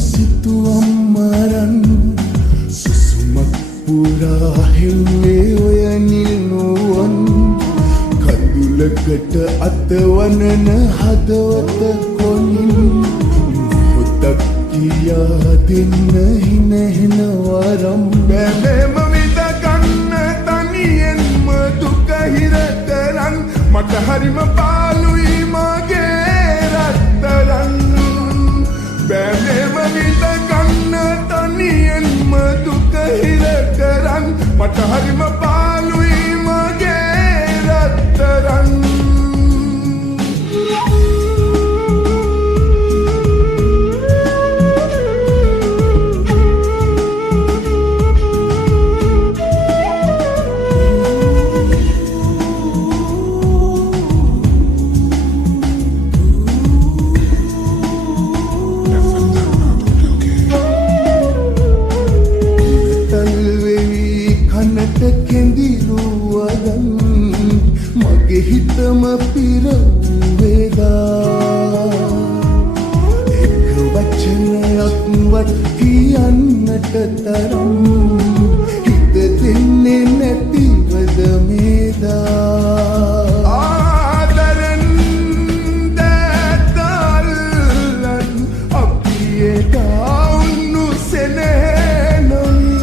සිතුවම් මරන් සුසුමක් පුරා හෙව්වේ ඔය නිල්නුවන් කඳුලකට අතවනන හදවත කොනින් මොහොතක් කියා දෙන්න හිනහෙන වරම් බැලෙම විද ගන්න තනියෙන්ම දුක හිර කරන් මට හරිම පාළුයි මගේ රත්තරන් බැලෙම විද ගන්න තනියෙන්ම දුක හිර කරන් මට හරිම පාළුයි මගේ රත්තරන් කෙඳිරුවදන් මගේ හිතම පිරවේදා එක වචනයක්වත් කියන්නට තරම් හිත දෙන්නේ නැතිවද මේදා ආදරෙන් දැතල්ලන් අපි එදා උන්නු සෙනෙහනොයි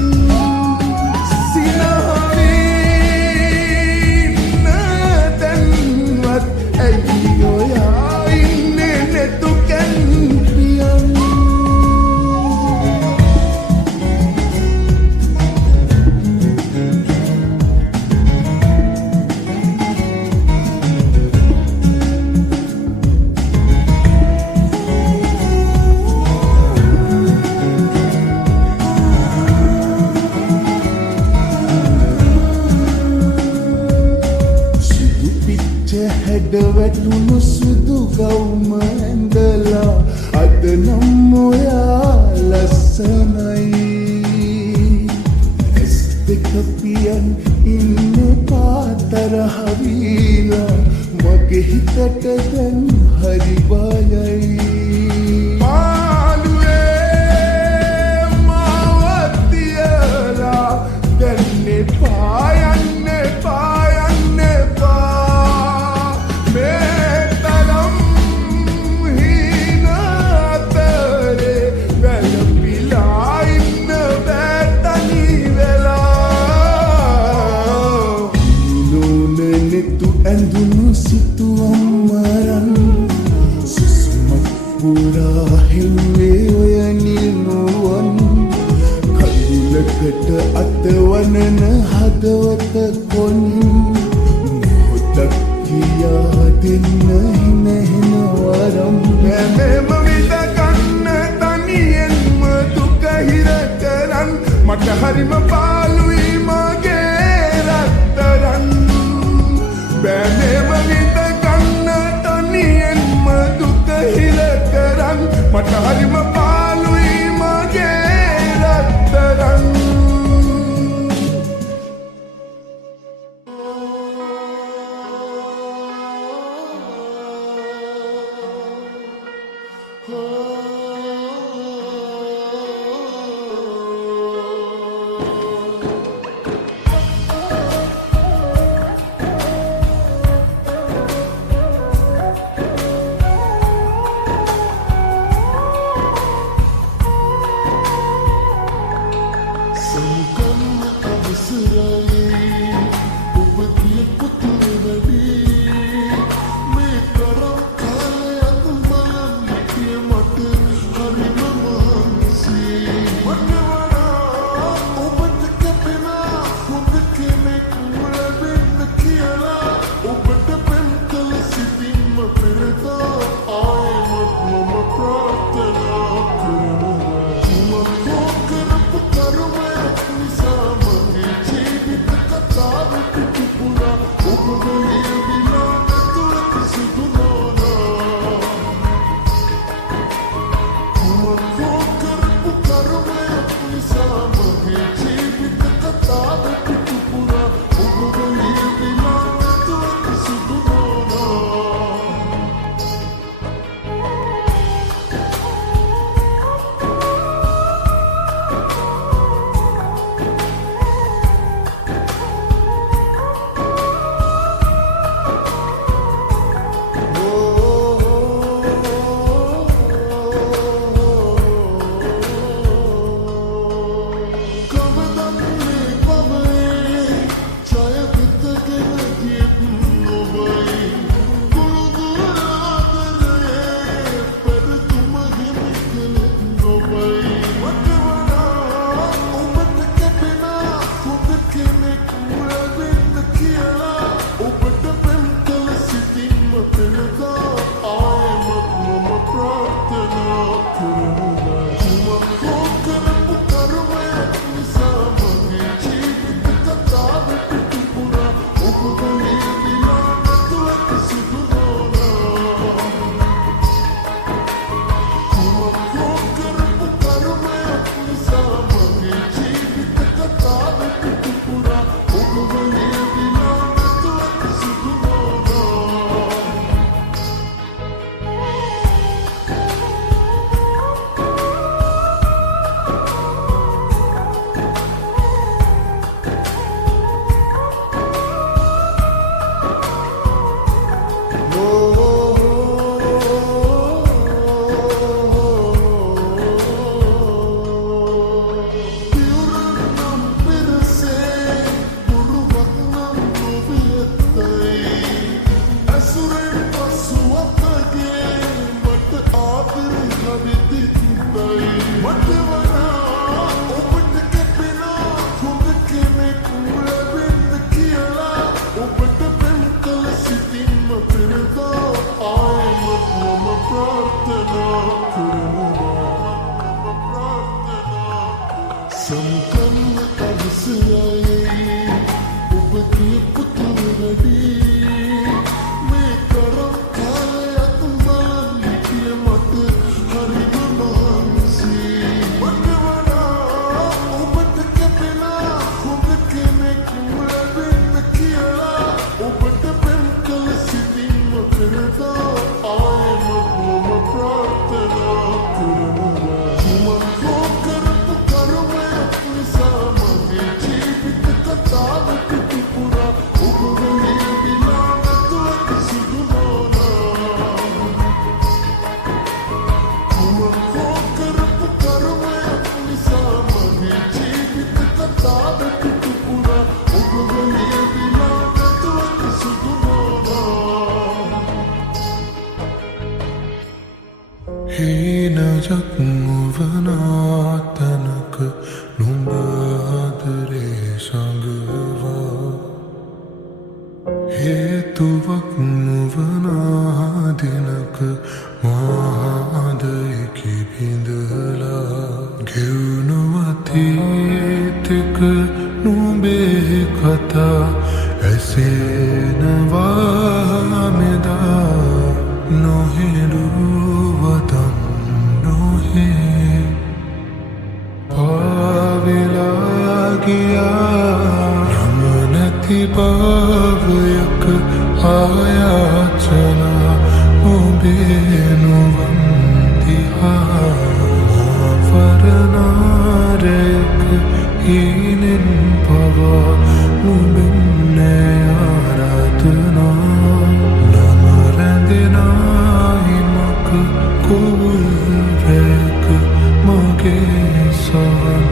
හැඩවැටුණු සුදු ගවුම ඇඳලා අද නම් ඔයා ලස්සනයි ඇස් දෙක පියන් ඉන්න පාතරහ වීලා මගේ හිතට දැන් හරි බයයි පාළුවේ මාවත් තියලා දැන් එපා යන්න එපා යන්න එපා ඇඳුණු සිතුවම් මරන් සුසුමක් පුරා හෙව්වේ ඔය නිල්නුවන් කඳුලකට අතවනන හදවත කොනින් මොහොතක් කියා දෙන්න හිනහෙන වරම් බැලෙම විද ගන්න තනියෙන්ම දුක හිර කරන් මට හරිම පාළුයි මගේ රත්තරන් බැලෙම විද ගන්න තනියෙන්ම දුක හිර කරන් මට හරිම පාළුයි මගේ රත්තරන් Oh සම්කම්ම අවසරයි ඔබගේ පුතුරදී මේ කරම් කාලයක් බලන් හිටිය මට හරිම මහන්සි මට වඩා ඔබට කැපෙනා හොඳ කෙනෙක් ලැබෙන්න කියලා ඔබට පෙම් කළ සිතින්ම පෙරදා ආයම මම ප්‍රාර්ථනා කරනවා මම හෝ කරපු කර්මයක් නිසා මගේ ජීවිත කතාව පිටිපුරා ඔබ වෙනුවෙන් විනා නැතුව කිසිදු නොනා මම හෝ කරපු කර්මයක් නිසා මගේ ජීවිත කතාව පිටිපුරා ඔබ වෙනුවෙන් විනා නැතුව කිසිදු නොනා හීනයක් නුවනා තැනක නුඹ ආදරේ සඟවා හේතුවක් නුවනා දිනක මහාදයකි බිඳලා ගෙවුණු අතීතක නුඹේ කතා ඇසෙනවා මෙදා නොහෙළුවතම් නොහේ පාවෙලා ගියා නම නැති භවයක ආයාචනා ඔබේ නුවන් දිහා වරනාරයක හීනෙන් පවා නුඹෙන් ආරාධනා නම රැඳෙනා හිමක කොවුල් රැක මගේ සහන්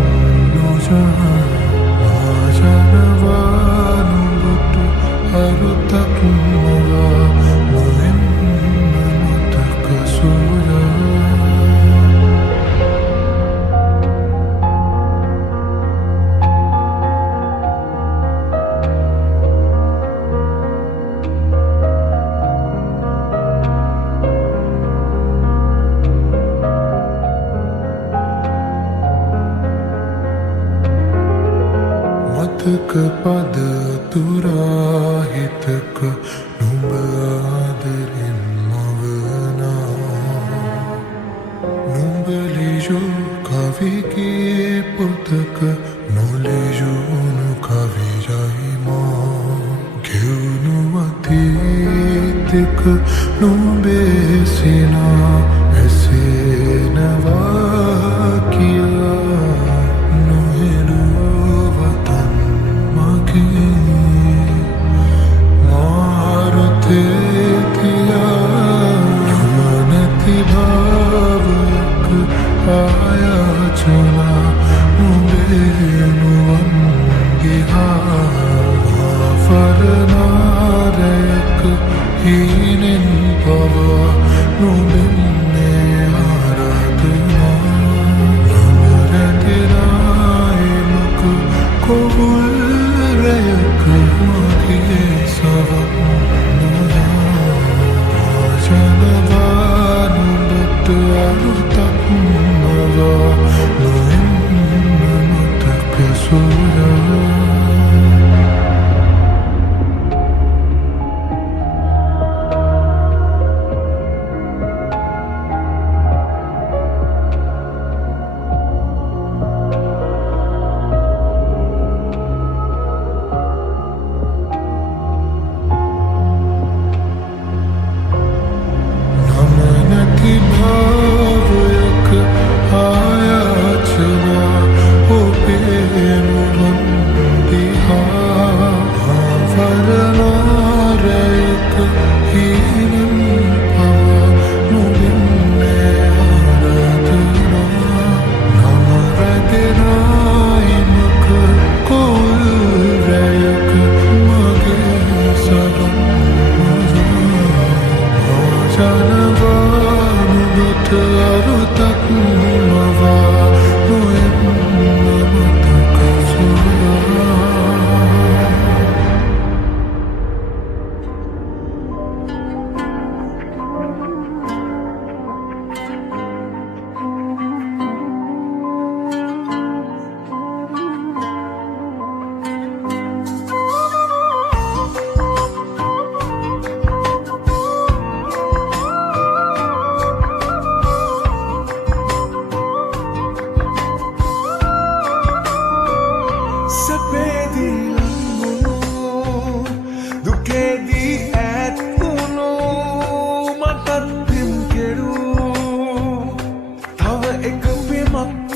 නොජා ආජනවා නුඹට අරුතක් මවා මුහෙන් මතක සොයා මතක පද තුරා හිතක නුඹ ආදරෙන් මවනා නුඹ ලිජු කවිගේ පොතක නොලිජුණු කවිජයිමා ගෙවුණු අතීතක නුඹේ සිනා ඇසෙනවා කියා නොහෙළුවතන් මගේ මාරුතේ තියා නම නැති භවයක ආයාචනා නුඹේ නුවන් දිහා වරනාරයක හීනෙන් පවා නුඹෙන් ආරාධනා නම රැඳෙනා එමක කොවුල් රැයක මගේ සවන් නොයා ආජනවා නුඹට අරුතක් මවා නොෙන් මතක සොයා භවයක ආයාචනා ඔබේ නුවන්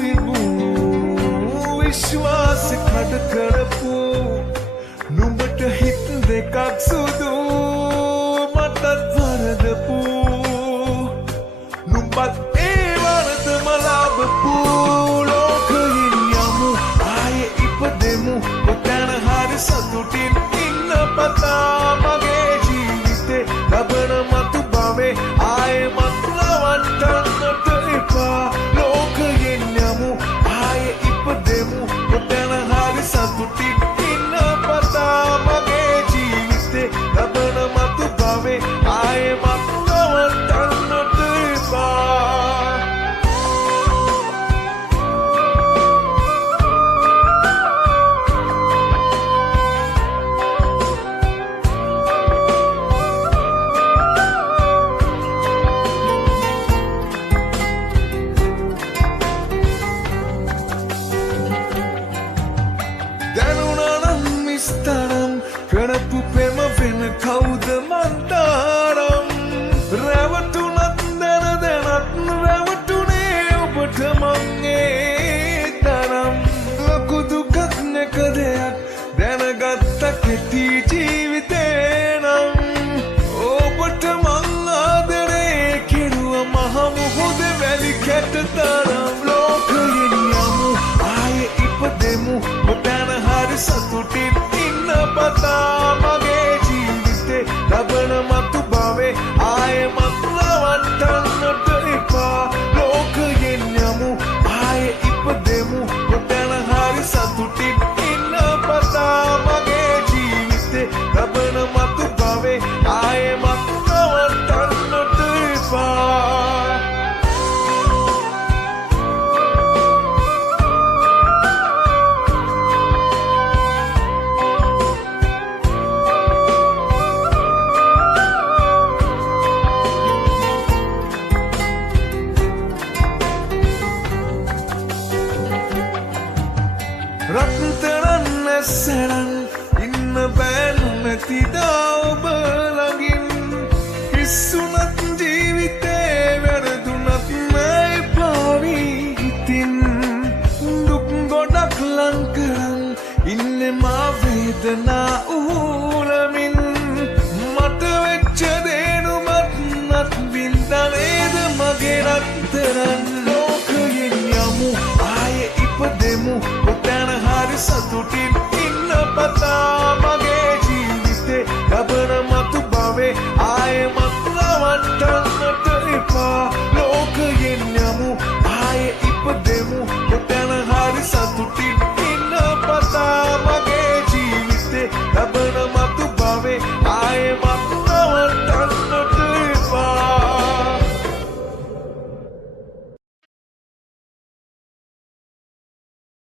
තිබූ විශ්වාස කඩ කරපු නුඹට හිත දෙකක් සුදු මටත් වරදපු නුඹත් ඒ වරදම ලබපු ලෝකයෙන් යමු ආයේ ඉපදෙමු ඔතන හරි සතුටින් ඉන්න පතා මගේ ජීවිතේ ලබන මතු භවයේ ආයේ මත් නවත්තන්නට එපා ලෝකයෙන් යමු ආයේ ඉපදෙමු ඔතන හරි සතුටින් ඉන්න පතා මගේ ජීවිතේ ලබන මතු භවයේ ආයේ මත් නවත්තන්නට එපා දැනුණනම් විස්තරම් කරපු පෙම වෙන කවුද මන්තාරම් රැවටුනත් දැන දැනත් රැවටුනේ ඔබට මංගේ තරම් ලොකු දුකක් නැක දෙයක් දැනගත්ත කෙටි ජීවිතේ නම් ඔබට මං ආදරේ කෙරුව මහ මුහුද වැලි කැට තරම් ලෝකයෙන් යමු ආයේ ඉපදෙමු ඔතන හරි සතුටින් ඉන්න පතා මගේ ජීවිතේ ලබන මතු භවයේ ආයේ මත් නවත්තන්නට එපා ලෝකයෙන් යමු ආයේ ඉපදෙමු ඔතන හරි සතුටින් ඉන්න පතා මගේ ජීවිතේ ලබන මතු භවයේ ආයේ මත් නවත්තන්නට එපා රත්තරන් නැසරන් ඉන්න බෑනු නැතිදා ඔබ ළඟින් පිස්සුනත් ජීවිතේ වැරදුනත් නෑ පාවී හිතින් දුක් ගොඩක් ලං කරන් ඉන්නේ මා වේදනා ඌලමින් මට වෙච්ච දේනුමත් නත් වින්දා නේද මගේ රත්තරන්